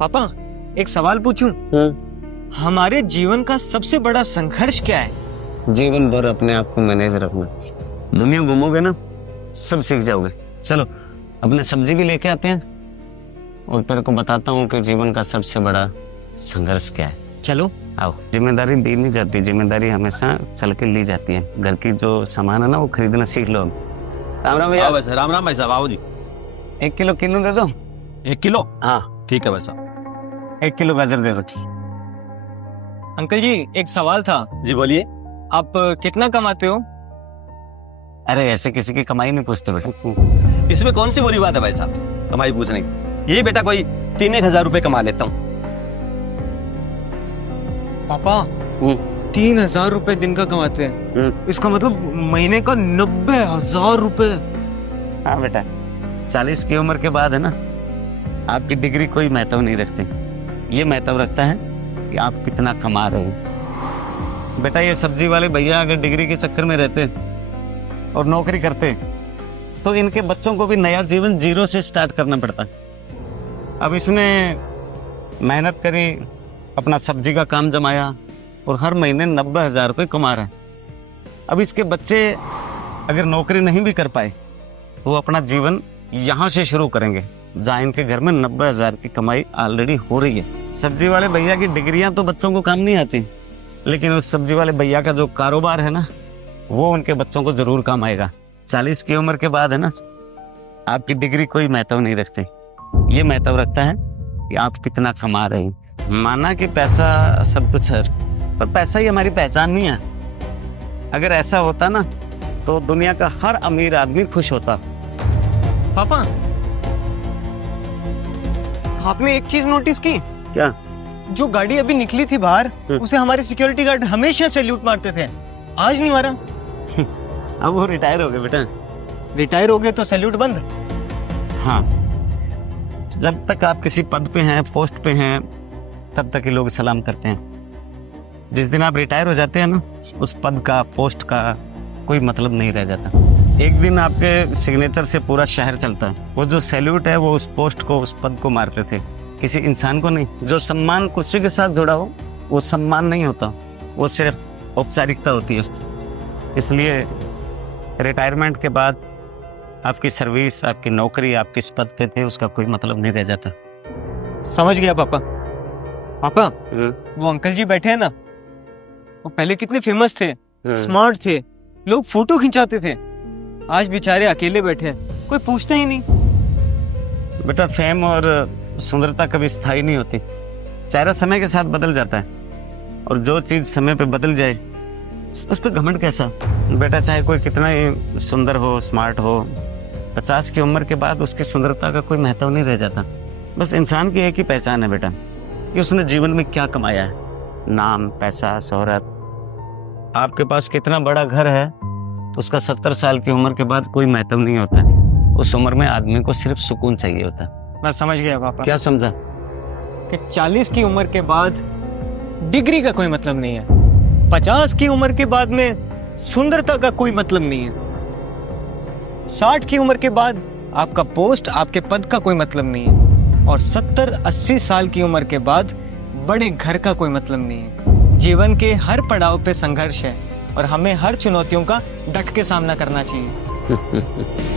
पापा एक सवाल पूछूं? हमारे जीवन का सबसे बड़ा संघर्ष क्या है? जीवन भर अपने आप को मैनेज रखना। दुनिया घूमोगे ना, सब सीख जाओगे। चलो अपने सब्जी भी लेके आते हैं और तेरे को बताता हूँ कि जीवन का सबसे बड़ा संघर्ष क्या है। चलो आओ। जिम्मेदारी दी नहीं जाती, जिम्मेदारी हमेशा चल के ली जाती है। घर की जो सामान है ना, वो खरीदना सीख लो। राम राम भैया। राम राम भाई साहब, आओ जी। 1 किलो किन्नू दे दो। 1 किलो? हाँ ठीक है भाई साहब। 1 किलो गाजर दे दो। अंकल जी एक सवाल था। जी बोलिए। आप कितना कमाते हो? अरे ऐसे किसी की कमाई नहीं पूछते बेटा। इसमें कौन सी बुरी बात है भाई साहब कमाई पूछने की? ये बेटा कोई 3-1 हजार रुपए कमा लेता हूँ। पापा 3,000 रुपए दिन का कमाते हैं? इसका मतलब महीने का 90,000 रुपए। हाँ बेटा, 40 की उम्र के बाद है ना, आपकी डिग्री कोई महत्व नहीं रखती। ये महत्व रखता है कि आप कितना कमा रहे हो। बेटा ये सब्जी वाले भैया अगर डिग्री के चक्कर में रहते और नौकरी करते तो इनके बच्चों को भी नया जीवन जीरो से स्टार्ट करना पड़ता। अब इसने मेहनत करी, अपना सब्जी का काम जमाया और हर महीने 90,000 रुपये कमा रहा है। अब इसके बच्चे अगर नौकरी नहीं भी कर पाए तो वो अपना जीवन यहाँ से शुरू करेंगे जहाँ इनके घर में 90,000 की कमाई ऑलरेडी हो रही है। सब्जी वाले भैया की डिग्रियां तो बच्चों को काम नहीं आती, लेकिन उस सब्जी वाले भैया का जो कारोबार है ना, वो उनके बच्चों को जरूर काम आएगा। 40 की उम्र के बाद है ना, आपकी डिग्री कोई महत्व नहीं रखती। ये महत्व रखता है कि आप कितना कमा रहे हैं। माना कि पैसा सब कुछ है, पर पैसा ही हमारी पहचान नहीं है। अगर ऐसा होता ना तो दुनिया का हर अमीर आदमी खुश होता। पापा आपने एक चीज नोटिस की क्या? जो गाड़ी अभी निकली थी बाहर, उसे हमारे सिक्योरिटी गार्ड हमेशा सैल्यूट मारते थे, आज नहीं मारा। अब वो रिटायर हो गए बेटा। रिटायर हो गए तो सैल्यूट बंद? हाँ, जब तक आप किसी पद पे हैं, पोस्ट पे हैं, तब तक ही लोग सलाम करते हैं। जिस दिन आप रिटायर हो जाते हैं ना, उस पद का, पोस्ट का कोई मतलब नहीं रह जाता। एक दिन आपके सिग्नेचर से पूरा शहर चलता है। वो जो सैल्यूट है वो उस पोस्ट को, उस पद को मारते थे, किसी इंसान को नहीं। जो सम्मान कुर्सी के साथ जुड़ा हो वो सम्मान नहीं होता, वो सिर्फ औपचारिकता होती है। इसलिए रिटायरमेंट के बाद आपकी सर्विस, आपकी नौकरी, आप किस पद पे थे, उसका कोई मतलब नहीं रह जाता। समझ गया पापा। पापा वो अंकल जी बैठे हैं ना, वो पहले कितने फेमस थे, स्मार्ट थे, लोग फोटो खिंचाते थे। आज बेचारे अकेले बैठे हैं, कोई पूछता ही नहीं। बेटा फेम और सुंदरता कभी स्थायी नहीं होती। चेहरा समय के साथ बदल जाता है, और जो चीज समय पे बदल जाए उस पर घमंड कैसा? बेटा चाहे कोई कितना ही सुंदर हो, स्मार्ट हो, 50 की उम्र के बाद उसकी सुंदरता का कोई महत्व नहीं रह जाता। बस इंसान की एक ही पहचान है बेटा, कि उसने जीवन में क्या कमाया है। नाम, पैसा, शोहरत। आपके पास कितना बड़ा घर है, उसका 70 साल की उम्र के बाद कोई महत्व नहीं होता है। उस उम्र में आदमी को सिर्फ सुकून चाहिए होता है। मैं समझ गया पापा। क्या समझा? कि 40 की उम्र के बाद डिग्री का कोई मतलब नहीं है, 50 की उम्र के बाद में सुंदरता का कोई मतलब नहीं है, 60 की उम्र के बाद आपका पोस्ट, आपके पद का कोई मतलब नहीं है, और 70-80 साल की उम्र के बाद बड़े घर का कोई मतलब नहीं है। जीवन के हर पड़ाव पे संघर्ष है और हमें हर चुनौतियों का डट के सामना करना चाहिए।